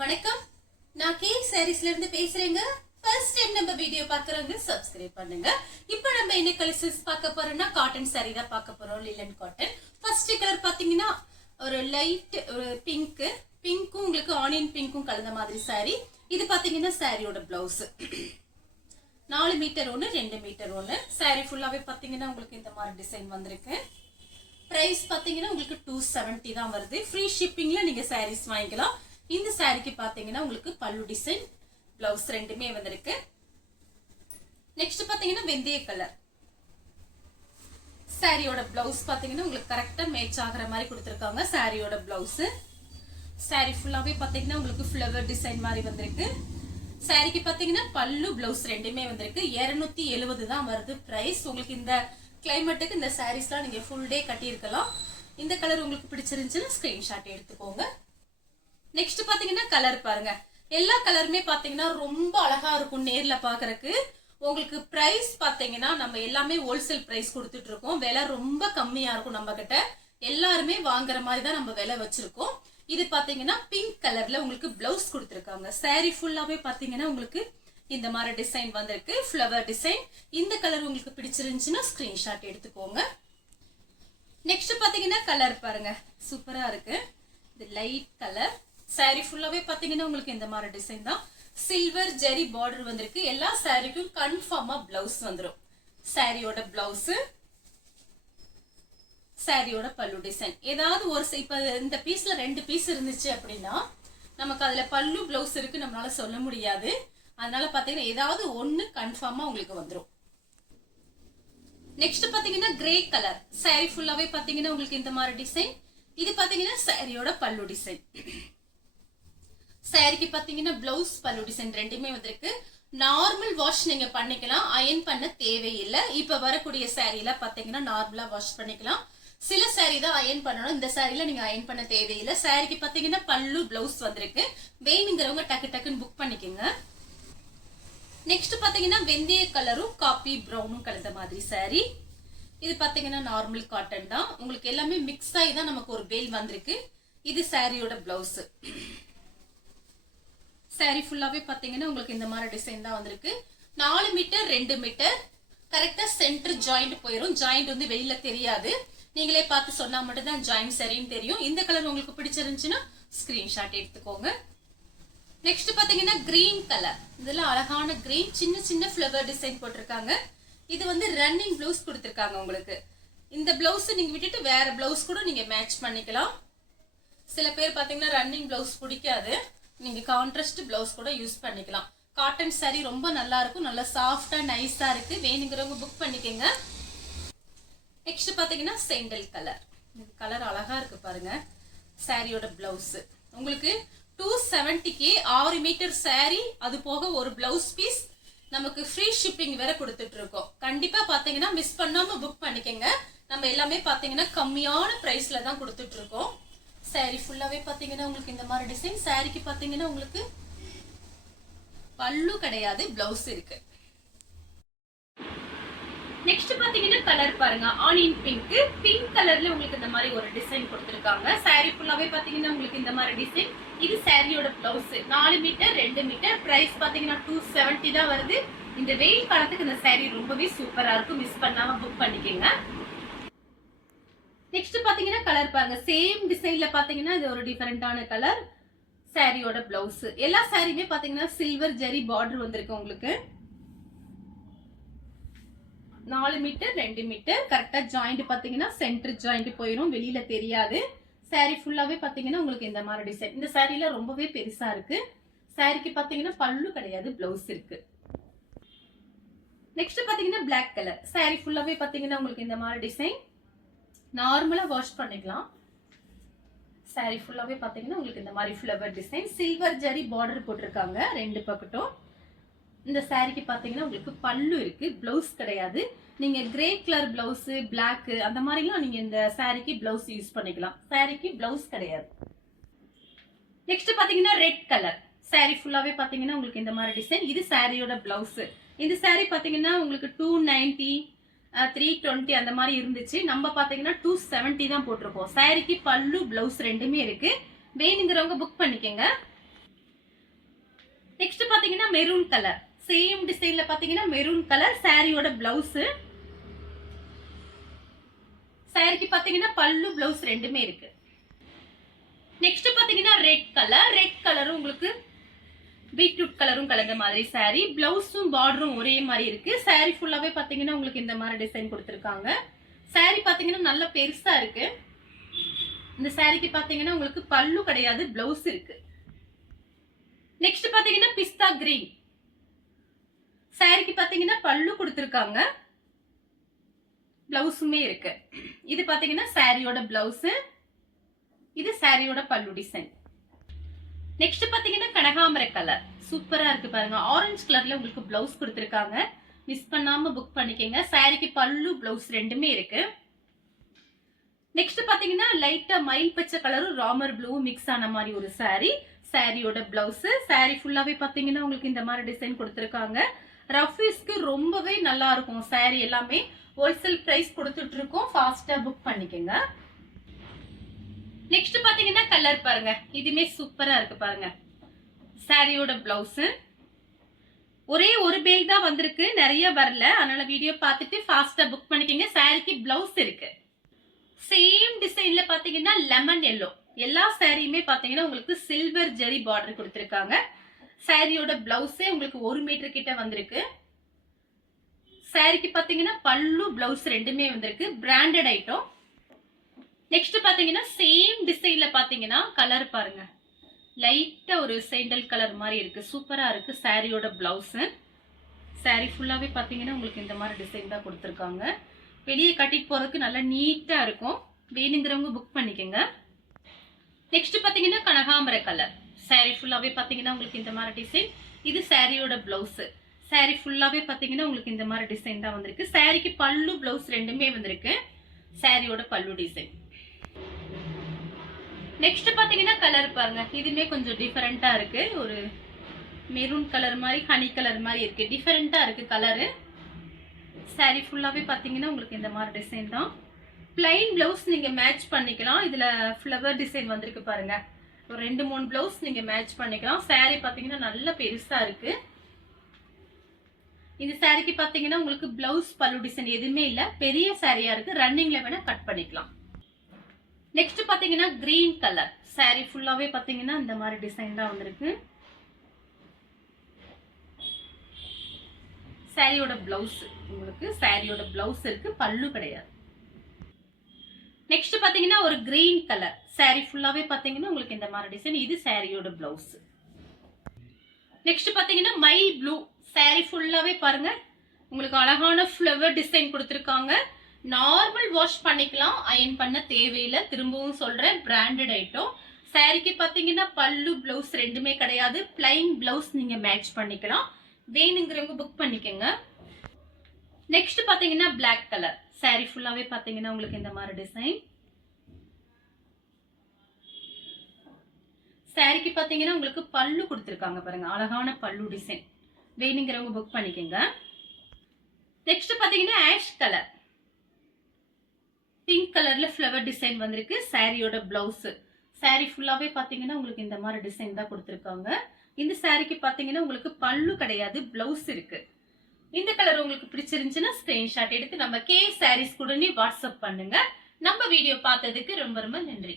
வணக்கம், நான் கே சாரீஸ்ல இருந்து பேசுறேங்க. ஃபர்ஸ்ட் டைம் நம்ம வீடியோ பாக்குறவங்க சப்ஸ்கிரைப் பண்ணுங்க. இப்போ நம்ம என்ன கலெக்ஷன்ஸ் பார்க்க போறோம்னா காட்டன் சாரி தான் பார்க்க போறோம். லிலன் காட்டன். ஃபர்ஸ்ட் கலர் பாத்தீங்கன்னா ஒரு லைட் ஒரு பிங்க்கும் உங்களுக்கு ஆனியன் பிங்க்கும் கலந்த மாதிரி சாரி. இது பாத்தீங்கன்னா சாரியோட பிளவுஸ் 4 மீட்டர் ஒன்று 2 மீட்டர் ஒன்று. சாரி ஃபுல்லாவே பாத்தீங்கன்னா உங்களுக்கு இந்த மாதிரி டிசைன் வந்திருக்கு. பிரைஸ் பாத்தீங்கன்னா உங்களுக்கு 270 தான் வருது. ஃப்ரீ ஷிப்பிங்ல நீங்க சாரீஸ் வாங்கிக்கலாம். இந்த சாரிக்கு பாத்தீங்கன்னா உங்களுக்கு பல்லு டிசைன் பிளவுஸ் ரெண்டுமே வந்திருக்கு. நெக்ஸ்ட் பாத்தீங்கன்னா வெந்தய கலர் சாரியோட பிளவுஸ் பாத்தீங்கன்னா உங்களுக்கு கரெக்டா மேட்ச் ஆகுற மாதிரி கொடுத்திருக்காங்க. சாரியோட பிளவுஸ் சாரி ஃபுல்லாவே பாத்தீங்கன்னா உங்களுக்கு ஃப்ளவர் டிசைன் மாதிரி வந்திருக்கு. சாரிக்கு பாத்தீங்கன்னா பல்லு பிளவுஸ் ரெண்டுமே வந்திருக்கு. 270 தான் வருது பிரைஸ். உங்களுக்கு இந்த கிளைமேட்டுக்கு இந்த சாரீஸ்லாம் நீங்க ஃபுல் டே கட்டி இருக்கலாம். இந்த கலர் உங்களுக்கு பிடிச்சிருந்துச்சுன்னா ஸ்கிரீன்ஷாட் எடுத்துக்கோங்க. நெக்ஸ்ட் பாத்தீங்கன்னா கலர் பாருங்க. எல்லா கலருமே பாத்தீங்கன்னா ரொம்ப அழகா இருக்கும் நேர்ல பாக்குறதுக்கு. உங்களுக்கு பிரைஸ் பாத்தீங்கன்னா நம்ம எல்லாமே ஹோல்சேல் பிரைஸ் கொடுத்துட்டு இருக்கோம். விலை ரொம்ப கம்மியா இருக்கும். நம்ம கிட்ட எல்லாருமே வாங்குற மாதிரி தான் நம்ம விலை வச்சிருக்கோம். இது பாத்தீங்கன்னா பிங்க் கலர்ல உங்களுக்கு பிளவுஸ் கொடுத்துருக்காங்க. சாரி ஃபுல்லாவே பாத்தீங்கன்னா உங்களுக்கு இந்த மாதிரி டிசைன் வந்திருக்கு, ஃப்ளவர் டிசைன். இந்த கலர் உங்களுக்கு பிடிச்சிருந்துச்சுன்னா ஸ்கிரீன்ஷாட் எடுத்துக்கோங்க. நெக்ஸ்ட் பாத்தீங்கன்னா கலர் பாருங்க, சூப்பரா இருக்கு. இது லைட் கலர். சாரி ஃபுல்லாவே பாத்தீங்கன்னா உங்களுக்கு இந்த மாதிரி டிசைன் தான். சில்வர் ஜெரி பார்டர் வந்திருக்கு. எல்லா சாரிக்கும் கன்ஃபார்மா பிளவுஸ் வந்துடும். சாரியோட பிளவுஸ், சாரியோட பல்லு டிசைன். ஏதாவது ஒரு இப்ப இந்த பீஸ்ல 2 பீஸ் இருந்துச்சு அப்படின்னா நமக்கு அதுல பல்லு பிளவுஸ் இருக்கு நம்மளால சொல்ல முடியாது. அதனால பாத்தீங்கன்னா ஏதாவது ஒண்ணு கன்ஃபார்மா உங்களுக்கு வந்துடும். நெக்ஸ்ட் பாத்தீங்கன்னா கிரே கலர். சாரி ஃபுல்லாவே பாத்தீங்கன்னா உங்களுக்கு இந்த மாதிரி டிசைன். இது பாத்தீங்கன்னா சாரியோட பல்லு டிசைன். சாரிக்கு பாத்தீங்கன்னா பிளவுஸ் பல்லு டிசைன் ரெண்டுமே வந்திருக்கு. நார்மல் வாஷ் நீங்க பண்ணிக்கலாம், அயன் பண்ண தேவையில்லை. இப்ப வரக்கூடிய சாரில பாத்தீங்கன்னா நார்மலா வாஷ் பண்ணிக்கலாம். சில சாரி தான் அயன் பண்ணணும். இந்த சாரில நீங்க அயன் பண்ண தேவையில்லை. சாரிக்கு பாத்தீங்கன்னா பல்லு பிளவுஸ் வந்திருக்கு. வேணுங்கிறவங்க டக்கு டக்குன்னு புக் பண்ணிக்கோங்க. நெக்ஸ்ட் பாத்தீங்கன்னா வெந்தய கலரும் காபி பிரவுனும் கலந்த மாதிரி சாரி. இது பாத்தீங்கன்னா நார்மல் காட்டன் தான். உங்களுக்கு எல்லாமே மிக்ஸ் ஆகி தான் நமக்கு ஒரு பேல் வந்திருக்கு. இது சாரியோட பிளவுஸ். சாரி ஃபுல்லாவே பாத்தீங்கன்னா உங்களுக்கு இந்த மாதிரி டிசைன் தான் வந்திருக்கு. 4 மீட்டர் 2 மீட்டர் கரெக்டா சென்டர் ஜாயிண்ட் போயிடும். ஜாயிண்ட் வந்து வெளியில தெரியாது. நீங்களே பார்த்து சொன்னா மட்டும் தான் ஜாயிண்ட் சரின்னு தெரியும். இந்த கலர் உங்களுக்கு பிடிச்சிருந்துச்சுன்னா ஸ்கிரீன்ஷாட் எடுத்துக்கோங்க. நெக்ஸ்ட் பாத்தீங்கன்னா கிரீன் கலர். இதுல அழகான கிரீன், சின்ன சின்ன ஃப்ளவர் டிசைன் போட்டிருக்காங்க. இது வந்து ரன்னிங் பிளவுஸ் கொடுத்திருக்காங்க உங்களுக்கு. இந்த பிளவுஸ் நீங்க விட்டுட்டு வேற பிளவுஸ் கூட நீங்க மேட்ச் பண்ணிக்கலாம். சில பேர் பாத்தீங்கன்னா ரன்னிங் பிளவுஸ் பிடிக்காது, நீங்க கான்ட்ராஸ்ட் பிளவுஸ் கூட யூஸ் பண்ணிக்கலாம். காட்டன் சாரி ரொம்ப நல்லா இருக்கும். நல்லா சாஃப்டா நைஸா இருக்கு. வேணுங்கிறவங்க புக் பண்ணிக்கோங்க. நெக்ஸ்ட் பாத்தீங்கன்னா செண்டல் கலர். இந்த கலர் அழகா இருக்கு பாருங்க. சாரியோட பிளவுஸ் உங்களுக்கு 270க்கு 6 மீட்டர் சாரி, அது போக ஒரு பிளவுஸ் பீஸ் நமக்கு ஃப்ரீ ஷிப்பிங் வேற கொடுத்துட்டு இருக்கோம். கண்டிப்பா பாத்தீங்கன்னா மிஸ் பண்ணாம புக் பண்ணிக்கோங்க. நம்ம எல்லாமே பாத்தீங்கன்னா கம்மியான பிரைஸ்ல தான் கொடுத்துட்டு இருக்கோம். சாரி ஃபுல்லாவே பாத்தீங்கன்னா உங்களுக்கு இந்த மாதிரி டிசைன். சாரிக்கு பாத்தீங்கன்னா உங்களுக்கு பல்லு கிடையாது, பிளவுஸ் இருக்கு. நெக்ஸ்ட் பாத்தீங்கன்னா கலர் பாருங்க, ஆனியன் பிங்க். பிங்க் கலர்ல உங்களுக்கு இந்த மாதிரி ஒரு டிசைன் கொடுத்திருக்காங்க. சாரி ஃபுல்லாவே பாத்தீங்கன்னா உங்களுக்கு இந்த மாதிரி டிசைன். இது சாரியோட பிளவுஸ். 4 metre 2 metre. பிரைஸ் பாத்தீங்கன்னா 270 தான் வருது. இந்த வெயில் காலத்துக்கு இந்த சாரி ரொம்பவே சூப்பரா இருக்கும். மிஸ் பண்ணாம புக் பண்ணிக்கோங்க. நெக்ஸ்ட் பாத்தீங்கன்னா கலர் பாருங்க. சேம் டிசைன்ல பாத்தீங்கன்னா இது ஒரு டிஃபரெண்டான கலர். சாரியோட பிளவுஸ். எல்லா சாரியுமே பாத்தீங்கன்னா சில்வர் ஜெரி பார்டர் வந்திருக்கு உங்களுக்கு. 4 மீட்டர் 2 மீட்டர் கரெக்டா ஜாயிண்ட் பாத்தீங்கன்னா சென்டர் ஜாயிண்ட் போயிடும், வெளியில தெரியாது. சாரி ஃபுல்லாவே பாத்தீங்கன்னா உங்களுக்கு இந்த மாதிரி டிசைன். இந்த சாரில ரொம்பவே பெருசா இருக்கு. சாரிக்கு பாத்தீங்கன்னா பல்லு கிடையாது, பிளவுஸ் இருக்கு. நெக்ஸ்ட் பாத்தீங்கன்னா பிளாக் கலர். சாரி ஃபுல்லாவே பாத்தீங்கன்னா உங்களுக்கு இந்த மாதிரி டிசைன். நார்மலா வாஷ் பண்ணிக்கலாம். சாரி ஃபுல்லாவே பாத்தீங்கன்னா உங்களுக்கு இந்த மாதிரி flower design. Silver zari border போட்டிருக்காங்க 2 பக்கட்டும். இந்த சாரிக்கு பாத்தீங்கன்னா உங்களுக்கு பல்லு இருக்கு, பிளவுஸ் கிடையாது. நீங்க கிரே கலர் பிளவுஸ், பிளாக் அந்த மாதிரிலாம் நீங்க இந்த சாரிக்கு பிளவுஸ் யூஸ் பண்ணிக்கலாம். சாரிக்கு பிளவுஸ் கிடையாது. நெக்ஸ்ட் பாத்தீங்கன்னா ரெட் கலர். சாரி ஃபுல்லாவே பாத்தீங்கன்னா உங்களுக்கு இந்த மாதிரி டிசைன். இது சாரியோட பிளவுஸ். இந்த சாரி பாத்தீங்கன்னா உங்களுக்கு 290 320 அந்த மாதிரி இருந்துச்சு. நம்ம பாத்தீங்கன்னா 270 தான் போட்டிருக்கோம். சாரிக்கு பல்லு பிளவுஸ் ரெண்டுமே இருக்கு. வேணுங்கிறவங்க புக் பண்ணிக்கோங்க. நெக்ஸ்ட் பாத்தீங்கன்னா மெரூன் கலர், சேம் டிசைன்ல பாத்தீங்கன்னா மெரூன் கலர் சாரியோட பிளவுஸ். சாரிக்கு பாத்தீங்கன்னா பல்லு பிளவுஸ் ரெண்டுமே இருக்கு. நெக்ஸ்ட் பாத்தீங்கன்னா ரெட் கலர், ரெட் கலரும் உங்களுக்கு பீட்ரூட் கலரும் கலந்த மாதிரி சாரி, பிளவுஸும் பார்டரும் ஒரே மாதிரி இருக்கு. சாரி ஃபுல்லாவே பாத்தீங்கன்னா உங்களுக்கு இந்த மாதிரி டிசைன் கொடுத்திருக்காங்க. சாரி பாத்தீங்கன்னா நல்ல பெருசா இருக்கு. இந்த சாரிக்கு பாத்தீங்கன்னா உங்களுக்கு பல்லு கிடையாது, பிளவுஸ் இருக்கு. நெக்ஸ்ட் பாத்தீங்கன்னா பிஸ்தா கிரீன், சாரிக்கு பாத்தீங்கன்னா பல்லு கொடுத்திருக்காங்க, பிளவுஸுமே இருக்கு. இது பாத்தீங்கன்னா சாரியோட பிளவுஸ், இது சாரியோட பல்லு டிசைன். நெக்ஸ்ட் பாத்தீங்கன்னா கனகாமர கலர், சூப்பரா இருக்கு பாருங்க. ஆரஞ்சு கலர்ல உங்களுக்கு பிளவுஸ் கொடுத்திருக்காங்க, மிஸ் பண்ணாம புக் பண்ணிக்கங்க. சாரிக்கு பல்லு பிளவுஸ் ரெண்டுமே இருக்கு. நெக்ஸ்ட் பாத்தீங்கன்னா லைட்டா மயில் பச்சை கலரும் ராமர் ப்ளூவும் மிக்ஸ் ஆன மாதிரி ஒரு சாரி, சாரியோட பிளவுஸ். சாரி ஃபுல்லாவே பாத்தீங்கன்னா உங்களுக்கு இந்த மாதிரி டிசைன் கொடுத்திருக்காங்க. ரஃபீஸ்க்கு ரொம்பவே நல்லா இருக்கும். சாரி எல்லாமே ஹோல்சேல் பிரைஸ் கொடுத்துட்டு இருக்கோம், ஃபாஸ்டா புக் பண்ணிக்கங்க. நெக்ஸ்ட் பாத்தீங்கன்னா கலர் பாருங்க, இதுமே சூப்பரா இருக்கு பாருங்க. சாரியோட பிளவுஸ் ஒரே ஒரு பேல் தான் வந்திருக்கு, நிறைய வரல, அதனால வீடியோ பார்த்துட்டு ஃபாஸ்டா புக் பண்ணிக்கங்க. சாரிக்கு பிளவுஸ் இருக்கு. சேம் டிசைன்ல பாத்தீங்கன்னா லெமன் எல்லோ, எல்லா சாரியுமே பாத்தீங்கன்னா உங்களுக்கு சில்வர் ஜெரி பார்டர் கொடுத்திருக்காங்க. சாரியோட பிளவுஸே உங்களுக்கு 1 மீட்டர் கிட்ட வந்திருக்கு. சாரிக்கு பாத்தீங்கன்னா பல்லு பிளவுஸ் ரெண்டுமே வந்திருக்கு, பிராண்டட் ஐட்டம். நெக்ஸ்ட் பாத்தீங்கன்னா சேம் டிசைன்ல பாத்தீங்கன்னா கலர் பாருங்க, லைட்டா ஒரு சேண்டல் கலர் மாதிரி இருக்கு, சூப்பரா இருக்கு. சாரியோட பிளவுஸ். சாரி ஃபுல்லாவே பாத்தீங்கன்னா உங்களுக்கு இந்த மாதிரி டிசைன் தான் கொடுத்திருக்காங்க. வெளியே கட்டிட்டு போறதுக்கு நல்லா நீட்டா இருக்கும், வேணுங்கிறவங்க புக் பண்ணிக்கோங்க. நெக்ஸ்ட் பாத்தீங்கன்னா கனகாமர கலர், சாரி ஃபுல்லாவே பாத்தீங்கன்னா உங்களுக்கு இந்த மாதிரி டிசைன், இது சாரியோட பிளவுஸ். சாரி ஃபுல்லாவே பாத்தீங்கன்னா உங்களுக்கு இந்த மாதிரி டிசைன் தான் வந்திருக்கு. சாரிக்கு பல்லு பிளவுஸ் ரெண்டுமே வந்திருக்கு, சாரியோட பல்லு டிசைன். நெக்ஸ்ட் பாத்தீங்கன்னா கலர் பாருங்க, இதுமே கொஞ்சம் டிஃபரெண்டா இருக்கு, ஒரு மெரூன் கலர் மாதிரி ஹனி கலர் மாதிரி இருக்கு, டிஃபரெண்டா இருக்கு கலரு. சாரி ஃபுல்லாவே பாத்தீங்கன்னா உங்களுக்கு இந்த மாதிரி டிசைன் தான். பிளைன் பிளவுஸ் நீங்க மேட்ச் பண்ணிக்கலாம். இதுல ஃப்ளவர் டிசைன் வந்திருக்கு பாருங்க, ஒரு 2-3 பிளவுஸ் நீங்க மேட்ச் பண்ணிக்கலாம். சாரி பாத்தீங்கன்னா நல்ல பெருசா இருக்கு. இந்த சாரிக்கு பாத்தீங்கன்னா உங்களுக்கு பிளவுஸ் பல்லு டிசைன் எதுவுமே இல்ல, பெரிய சாரியா இருக்கு, ரன்னிங்ல வேணா கட் பண்ணிக்கலாம். நெக்ஸ்ட் பாத்தீங்கன்னா கிரீன் கலர், சாரி ஃபுல்லாவே பாத்தீங்கன்னா இந்த மாதிரி டிசைன் தான் வந்திருக்கு. சாரியோட பிளவுஸ் உங்களுக்கு சாரியோட பிளவுஸ் இருக்கு, பல்லு கிடையாது. நெக்ஸ்ட் பாத்தீங்கன்னா ஒரு கிரீன் கலர், சாரி ஃபுல்லாவே பாத்தீங்கன்னா உங்களுக்கு இந்த மாதிரி டிசைன், இது சாரியோட பிளவுஸ். நெக்ஸ்ட் பாத்தீங்கன்னா மை ப்ளூ, சாரி ஃபுல்லாவே பாருங்க உங்களுக்கு அழகான ஃப்ளவர் டிசைன் கொடுத்திருக்காங்க. நார்மல் வாஷ் பண்ணிக்கலாம், அயன் பண்ண தேவையில்லை. திரும்பவும் சொல்றேன், பிராண்டட் ஐட்டம். சாரிக்கு பாத்தீங்கன்னா பல்லு பிளவுஸ் ரெண்டுமே கிடையாது, பிளைன் பிளவுஸ் நீங்க மேட்ச் பண்ணிக்கலாம், வேணுங்கிறவங்க புக் பண்ணிக்கோங்க. நெக்ஸ்ட் பாத்தீங்கன்னா பிளாக் கலர், சாரி ஃபுல்லாவே பாத்தீங்கன்னா உங்களுக்கு இந்த மாதிரி டிசைன். சாரிக்கு பாத்தீங்கன்னா உங்களுக்கு பல்லு கொடுத்திருக்காங்க பாருங்க, அழகான பல்லு டிசைன், வேணுங்கிறவங்க புக் பண்ணிக்கோங்க. நெக்ஸ்ட் பாத்தீங்கன்னா ஆஷ் கலர், பிங்க் கலர்ல ஃப்ளவர் டிசைன் வந்திருக்கு. சாரியோட பிளவுஸ். சாரி ஃபுல்லாவே பாத்தீங்கன்னா உங்களுக்கு இந்த மாதிரி டிசைன் தான் கொடுத்திருக்காங்க. இந்த சாரிக்கு பாத்தீங்கன்னா உங்களுக்கு பல்லு கிடையாது, பிளவுஸ் இருக்கு. இந்த கலர் உங்களுக்கு பிடிச்சிருந்துச்சுன்னா ஸ்கிரீன்ஷாட் எடுத்து நம்ம கே சாரீஸ் கூட வாட்ஸ்அப் பண்ணுங்க. நம்ம வீடியோ பார்த்ததுக்கு ரொம்ப ரொம்ப நன்றி.